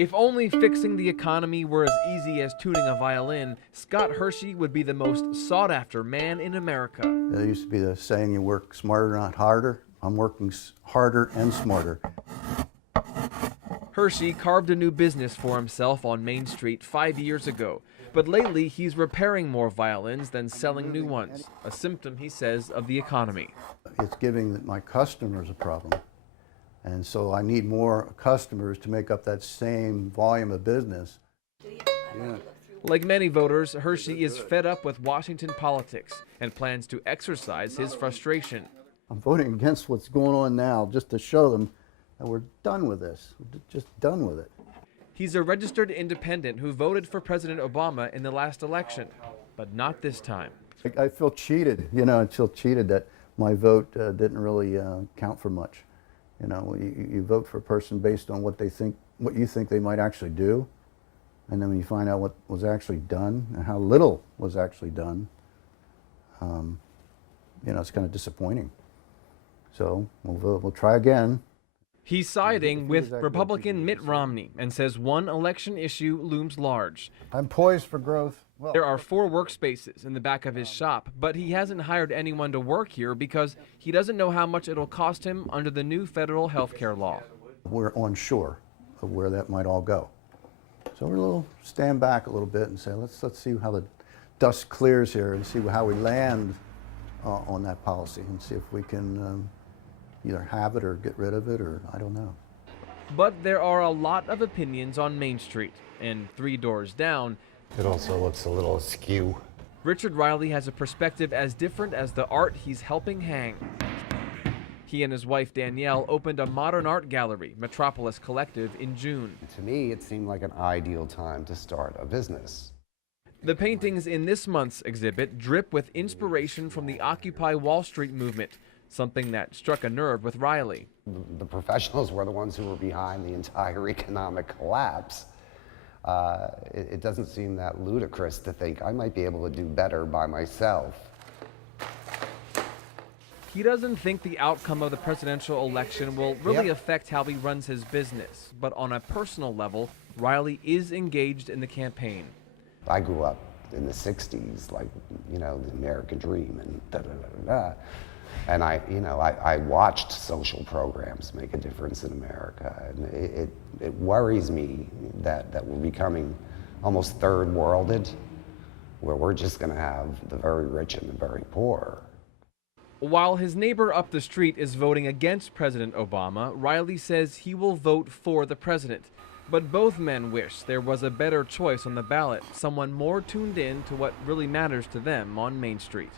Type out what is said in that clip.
If only fixing the economy were as easy as tuning a violin, Scott Hershey would be the most sought-after man in America. There used to be the saying, you work smarter, not harder. I'm working harder and smarter. Hershey carved a new business for himself on Main Street 5 years ago. But lately, he's repairing more violins than selling new ones, a symptom, he says, of the economy. It's giving my customers a problem. And so I need more customers to make up that same volume of business. Yeah. Like many voters, Hershey is fed up with Washington politics and plans to exercise his frustration. I'm voting against what's going on now just to show them that we're done with this. We're just done with it. He's a registered independent who voted for President Obama in the last election, but not this time. I feel cheated, I feel cheated that my vote didn't really count for much. You vote for a person based on what you think they might actually do, and then when you find out what was actually done and how little was actually done, it's kind of disappointing. So we'll try again. He's siding with Republican Mitt Romney and says one election issue looms large. I'm poised for growth. Well, there are 4 workspaces in the back of his shop, but he hasn't hired anyone to work here because he doesn't know how much it'll cost him under the new federal health care law. We're unsure of where that might all go. So we're stand back a little bit and say, let's see how the dust clears here and see how we land on that policy and see if we can either have it or get rid of it, or I don't know. But there are a lot of opinions on Main Street, and 3 doors down, it also looks a little askew. Richard Riley has a perspective as different as the art he's helping hang. He and his wife Danielle opened a modern art gallery, Metropolis Collective, in June. To me, it seemed like an ideal time to start a business. The paintings in this month's exhibit drip with inspiration from the Occupy Wall Street movement, something that struck a nerve with Riley. The professionals were the ones who were behind the entire economic collapse. It doesn't seem that ludicrous to think I might be able to do better by myself. He doesn't think the outcome of the presidential election will really affect how he runs his business, but on a personal level, Riley is engaged in the campaign. I grew up in the 60s, like, the American dream and da-da-da-da-da. And I watched social programs make a difference in America, and it worries me that we're becoming almost third-worlded, where we're just going to have the very rich and the very poor. While his neighbor up the street is voting against President Obama, Riley says he will vote for the president. But both men wish there was a better choice on the ballot, someone more tuned in to what really matters to them on Main Street.